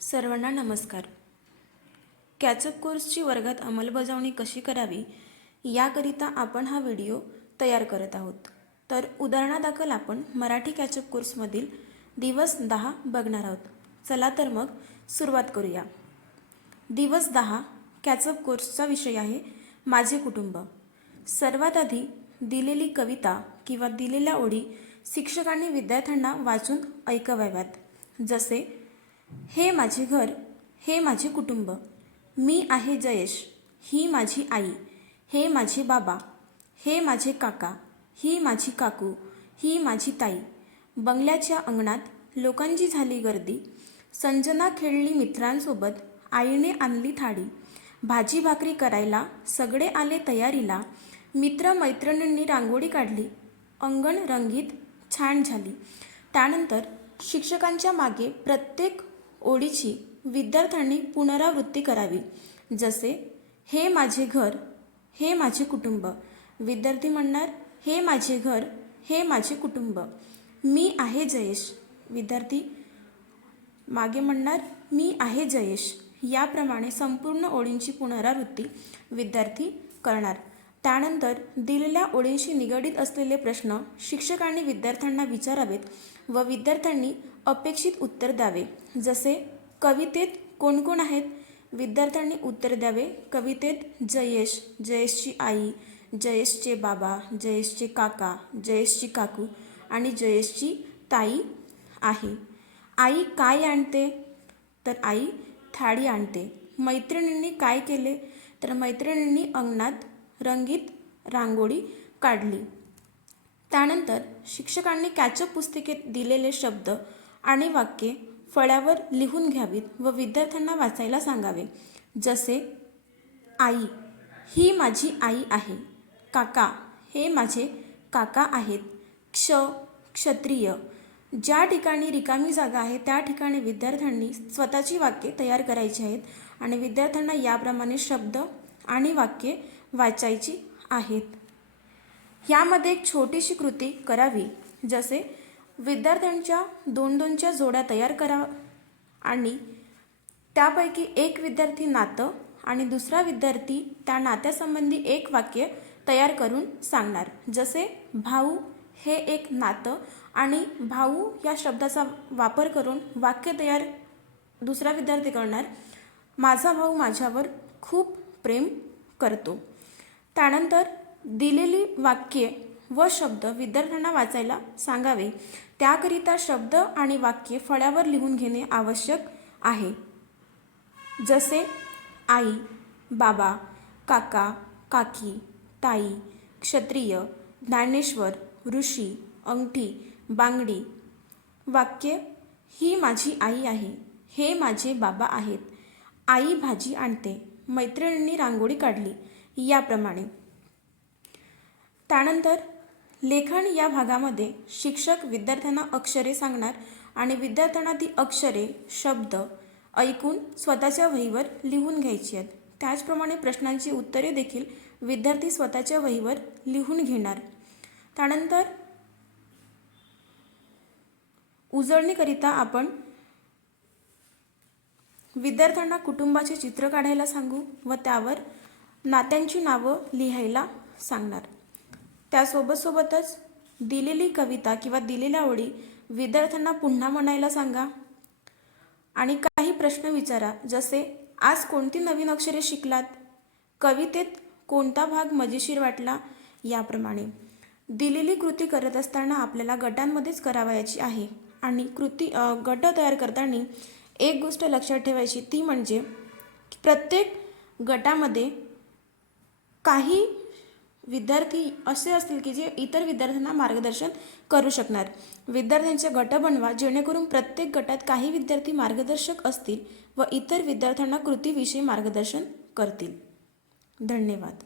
सर्वांना नमस्कार। कॅचअप कोर्सची वर्गात अंमलबजावणी कशी करावी याकरिता आपण हा व्हिडिओ तयार करत आहोत। तर उदाहरणादाखल आपण मराठी कॅचअप कोर्समधील दिवस 10 बघणार आहोत। चला तर मग सुरुवात करूया। दिवस 10 कॅचअप कोर्सचा विषय आहे माझे कुटुंब। सर्वात आधी दिलेली कविता किंवा दिलेल्या ओळी शिक्षकांनी विद्यार्थ्यांना वाचून ऐकवाव्यात। जसे हे माझे घर, हे माझे कुटुंब, मी आहे जयेश, ही माझी आई, हे माझे बाबा, हे माझे काका, ही माझी काकू, ही माझी ताई। बंगल्याच्या अंगणात लोकांची झाली गर्दी, संजना खेळली मित्रांसोबत, आईने आणली थाळी, भाजी भाकरी करायला सगळे आले तयारीला, मित्र मैत्रिणींनी रांगोळी काढली, अंगण रंगीत छान झाली। त्यानंतर शिक्षकांच्या मागे प्रत्येक ओळीची विद्यार्थ्यांनी पुनरावृत्ती करावी। जसे हे माझे घर, हे माझे कुटुंब, विद्यार्थी म्हणणार हे माझे घर, हे माझे कुटुंब, मी आहे जयेश, विद्यार्थी मागे म्हणणार मी आहे जयेश। याप्रमाणे संपूर्ण ओळींची पुनरावृत्ती विद्यार्थी करणार। त्यानंतर दिलेल्या ओळींशी निगडीत असलेले प्रश्न शिक्षकांनी विद्यार्थ्यांना विचारावेत व विद्यार्थ्यांनी अपेक्षित उत्तर द्यावे। जसे कवितेत कोण कोण आहेत, विद्यार्थ्यांनी उत्तर द्यावे कवितेत जयेश, जयेशची आई, जयेशचे बाबा, जयेशचे काका, जयेशची काकू आणि जयेशची ताई आहे। आई काय आणते, तर आई थाळी आणते। मैत्रिणींनी काय केले, तर मैत्रिणींनी अंगणात रंगीत रांगोळी काढली। त्यानंतर शिक्षकांनी कॅचअप पुस्तिकेत दिलेले शब्द आणि वाक्ये फळ्यावर लिहून घ्यावीत व विद्यार्थ्यांना वाचायला सांगावे। जसे आई, ही माझी आई आहे, काका, हे माझे काका आहेत, क्षत्रिय, ज्या ठिकाणी रिकामी जागा आहे त्या ठिकाणी विद्यार्थ्यांनी स्वतःची वाक्ये तयार करायची आहेत आणि विद्यार्थ्यांना याप्रमाणे शब्द आणि वाक्ये वाचायची आहेत। यामध्ये एक छोटीशी कृती करावी। जसे विद्यार्थ्यांच्या 2-2च्या जोड्या तयार करा आणि त्यापैकी एक विद्यार्थी नातं आणि दुसरा विद्यार्थी त्या नात्यासंबंधी एक वाक्य तयार करून सांगणार। जसे भाऊ हे एक नातं आणि भाऊ या शब्दाचा वापर करून वाक्य तयार दुसरा विद्यार्थी करणार, माझा भाऊ माझ्यावर खूप प्रेम करतो। त्यानंतर दिलेली वाक्ये व शब्द विद्यार्थ्यांना वाचायला सांगावे। त्याकरिता शब्द आणि वाक्ये फळ्यावर लिहून घेणे आवश्यक आहे। जसे आई, बाबा, काका, काकी, ताई, क्षत्रिय, ज्ञानेश्वर, ऋषी, अंगठी, बांगडी। वाक्य ही माझी आई आहे, हे माझे बाबा आहेत, आई भाजी आणते, मैत्रिणींनी रांगोळी काढली, याप्रमाणे। त्यानंतर लेखन या भागामध्ये शिक्षक विद्यार्थ्यांना अक्षरे सांगणार आणि विद्यार्थ्यांना ती अक्षरे शब्द ऐकून स्वतःच्या वहीवर लिहून घ्यायची आहेत। त्याचप्रमाणे प्रश्नांची उत्तरे देखील विद्यार्थी स्वतःच्या वहीवर लिहून घेणार। त्यानंतर उजळणीकरिता आपण विद्यार्थ्यांना कुटुंबाचे चित्र काढायला सांगू व त्यावर नात्यांची नावं लिहायला सांगणार। त्यासोबतच दिलेली कविता किंवा दिलेल्या ओळी विद्यार्थ्यांना पुन्हा म्हणायला सांगा आणि काही प्रश्न विचारा। जसे आज कोणती नवीन अक्षरे शिकलात, कवितेत कोणता भाग मजेशीर वाटला, याप्रमाणे। दिलेली कृती करत असताना आपल्याला गटांमध्येच करावयाची आहे आणि गट तयार करताना एक गोष्ट लक्षात ठेवायची, ती म्हणजे प्रत्येक गटामध्ये काही विद्यार्थी असे असतील की जे इतर विद्यार्थ्यांना मार्गदर्शन करू शकणार। विद्यार्थ्यांचे गट बनवा जेणेकरून प्रत्येक गटात काही विद्यार्थी मार्गदर्शक असतील व इतर विद्यार्थ्यांना कृतीविषयी मार्गदर्शन करतील। धन्यवाद।